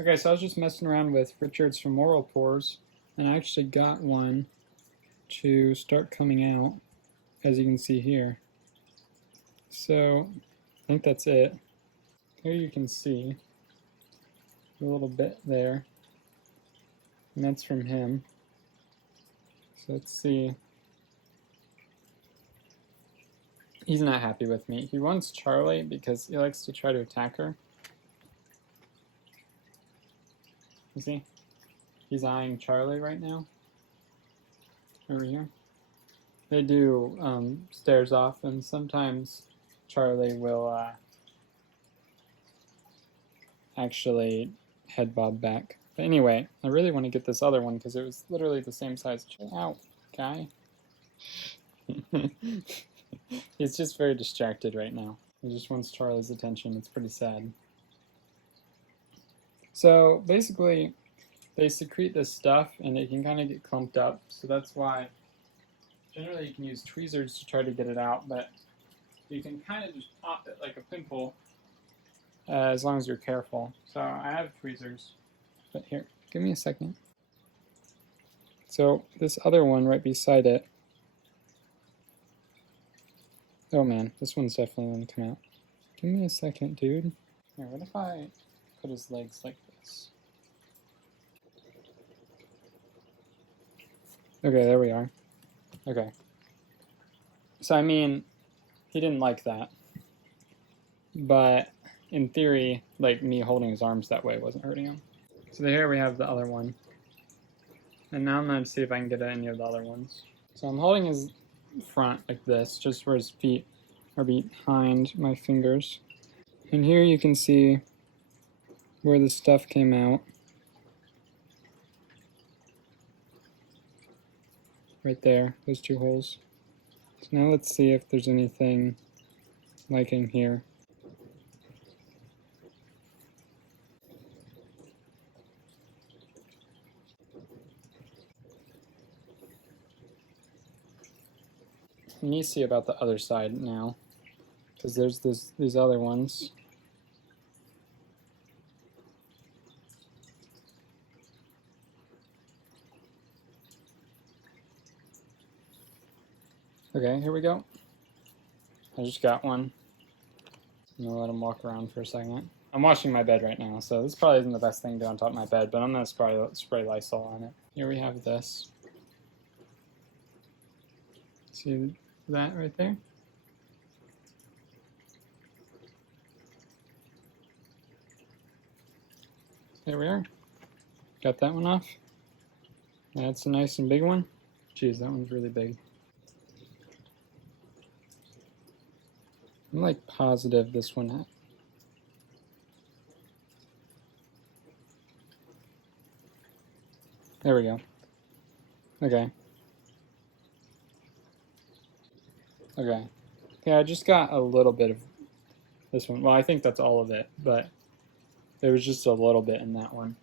Okay, so I was just messing around with Richard's femoral pores, and I actually got one to start coming out, as you can see here. So I think that's it. Here you can see a little bit there, and that's from him. So let's see. He's not happy with me. He wants Charlie because he likes to try to attack her. You see? He's eyeing Charlie right now. Over here. They do stares off, and sometimes Charlie will actually head bob back. But anyway, I really want to get this other one because it was literally the same size. Chill out, guy. He's just very distracted right now. He just wants Charlie's attention. It's pretty sad. So basically, they secrete this stuff and it can kind of get clumped up. So that's why generally you can use tweezers to try to get it out, but you can kind of just pop it like a pimple as long as you're careful. So I have tweezers, but here, give me a second. So this other one right beside it, oh man, this one's definitely going to come out. Give me a second, dude. Here, what if I put his legs like this? Okay, there we are. Okay. So I mean, he didn't like that. But in theory, like me holding his arms that way wasn't hurting him. So here we have the other one. And now I'm going to see if I can get at any of the other ones. So I'm holding his front like this, just where his feet are behind my fingers. And here you can see where the stuff came out. Right there, those two holes. So now let's see if there's anything like in here. Let me see about the other side now, because there's these other ones. Okay, here we go. I just got one. I'm gonna let him walk around for a second. I'm washing my bed right now, so this probably isn't the best thing to do on top of my bed, but I'm gonna spray Lysol on it. Here we have this. See that right there? There we are. Got that one off. That's a nice and big one. Geez, that one's really big. I'm like positive this one. There we go. Okay. Okay. Yeah, I just got a little bit of this one. Well, I think that's all of it, but there was just a little bit in that one.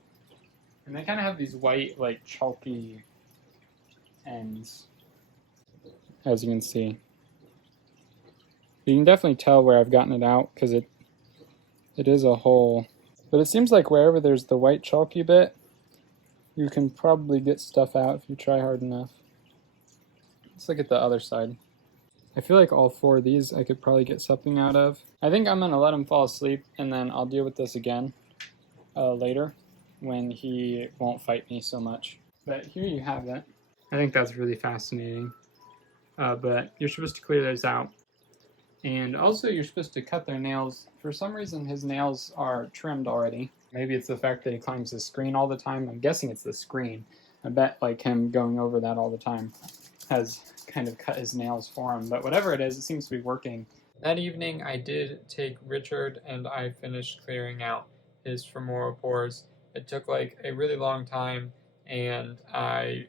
And they kind of have these white, like, chalky ends, as you can see. You can definitely tell where I've gotten it out, because it is a hole. But it seems like wherever there's the white chalky bit, you can probably get stuff out if you try hard enough. Let's look at the other side. I feel like all four of these I could probably get something out of. I think I'm going to let him fall asleep, and then I'll deal with this again later when he won't fight me so much. But here you have it. I think that's really fascinating. But you're supposed to clear those out. And also you're supposed to cut their nails. For some reason his nails are trimmed already. Maybe it's the fact that he climbs the screen all the time. I'm guessing it's the screen. I bet like him going over that all the time has kind of cut his nails for him. But whatever it is, it seems to be working. That evening I did take Richard and I finished clearing out his femoral pores. It took like a really long time and I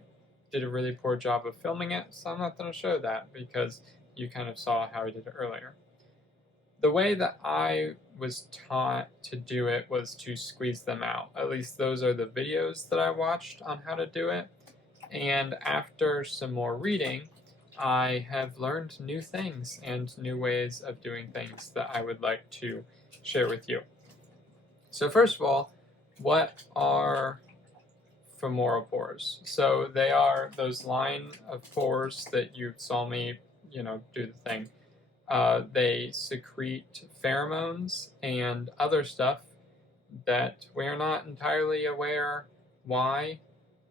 did a really poor job of filming it, so I'm not going to show that because you kind of saw how I did it earlier. The way that I was taught to do it was to squeeze them out. At least those are the videos that I watched on how to do it. And after some more reading, I have learned new things and new ways of doing things that I would like to share with you. So first of all, what are femoral pores? So they are those line of pores that you saw me, do the thing. They secrete pheromones and other stuff that we're not entirely aware why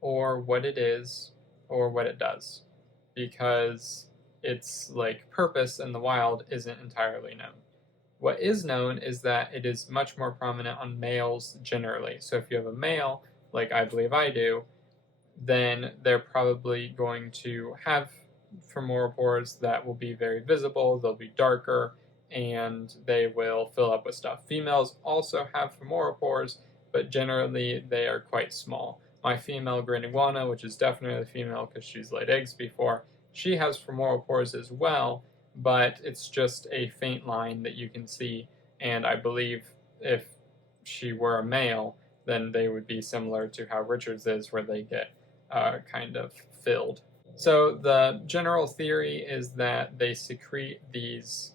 or what it is or what it does, because its purpose in the wild isn't entirely known. What is known is that it is much more prominent on males generally. So if you have a male, like I believe I do, then they're probably going to have femoral pores that will be very visible, they'll be darker, and they will fill up with stuff. Females also have femoral pores, but generally they are quite small. My female green iguana, which is definitely a female because she's laid eggs before, she has femoral pores as well, but it's just a faint line that you can see, and I believe if she were a male, then they would be similar to how Richard's is, where they get kind of filled. So the general theory is that they secrete these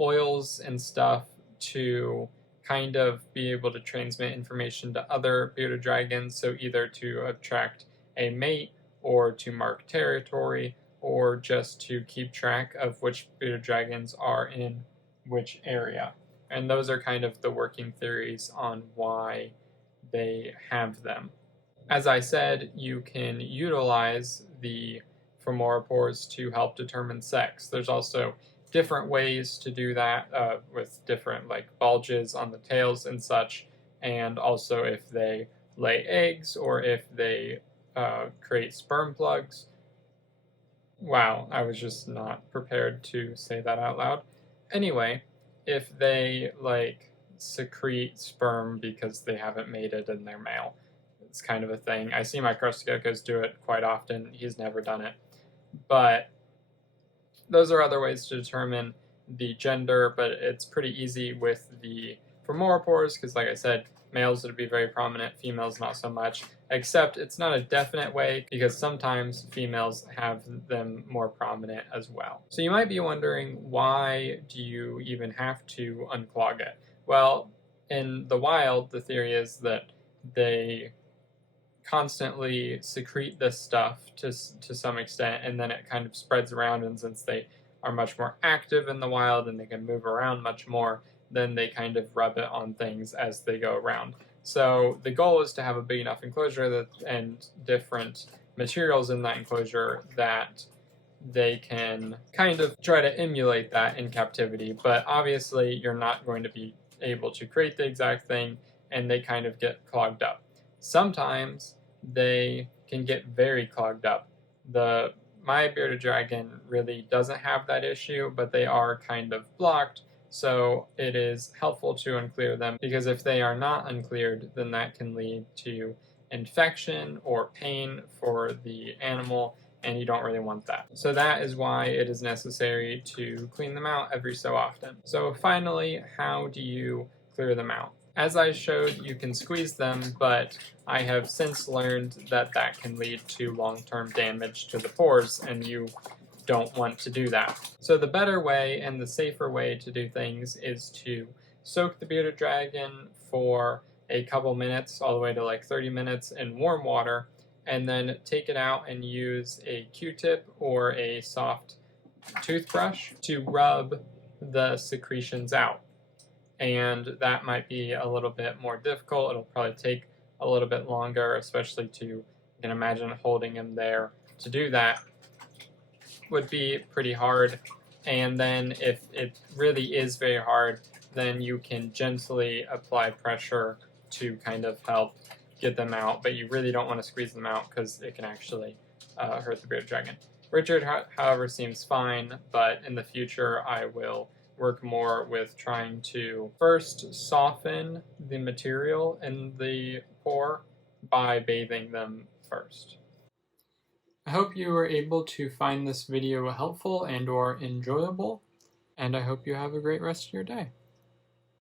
oils and stuff to kind of be able to transmit information to other bearded dragons, so either to attract a mate or to mark territory or just to keep track of which bearded dragons are in which area. And those are kind of the working theories on why they have them. As I said, you can utilize the femoral pores to help determine sex. There's also different ways to do that with different bulges on the tails and such, and also if they lay eggs or if they create sperm plugs. Wow, I was just not prepared to say that out loud. Anyway, if they secrete sperm because they haven't mated and they're male. It's kind of a thing. I see my crusty geckos do it quite often. He's never done it. But those are other ways to determine the gender, but it's pretty easy with the femoral pores because, like I said, males would be very prominent, females not so much, except it's not a definite way because sometimes females have them more prominent as well. So you might be wondering, why do you even have to unclog it? Well, in the wild, the theory is that they constantly secrete this stuff to some extent, and then it kind of spreads around, and since they are much more active in the wild and they can move around much more, then they kind of rub it on things as they go around. So the goal is to have a big enough enclosure and different materials in that enclosure that they can kind of try to emulate that in captivity, but obviously you're not going to be able to create the exact thing, and they kind of get clogged up. Sometimes they can get very clogged up. My bearded dragon really doesn't have that issue, but they are kind of blocked, so it is helpful to unclear them, because if they are not uncleared, then that can lead to infection or pain for the animal, and you don't really want that. So that is why it is necessary to clean them out every so often. So finally, how do you clear them out? As I showed, you can squeeze them, but I have since learned that that can lead to long-term damage to the pores, and you don't want to do that. So the better way and the safer way to do things is to soak the bearded dragon for a couple minutes, all the way to 30 minutes in warm water, and then take it out and use a Q-tip or a soft toothbrush to rub the secretions out. And that might be a little bit more difficult. It'll probably take a little bit longer, especially you can imagine holding him there. To do that would be pretty hard. And then if it really is very hard, then you can gently apply pressure to kind of help get them out, but you really don't want to squeeze them out because it can actually hurt the bearded dragon. Richard, however, seems fine, but in the future I will work more with trying to first soften the material in the pore by bathing them first. I hope you were able to find this video helpful and or enjoyable, and I hope you have a great rest of your day.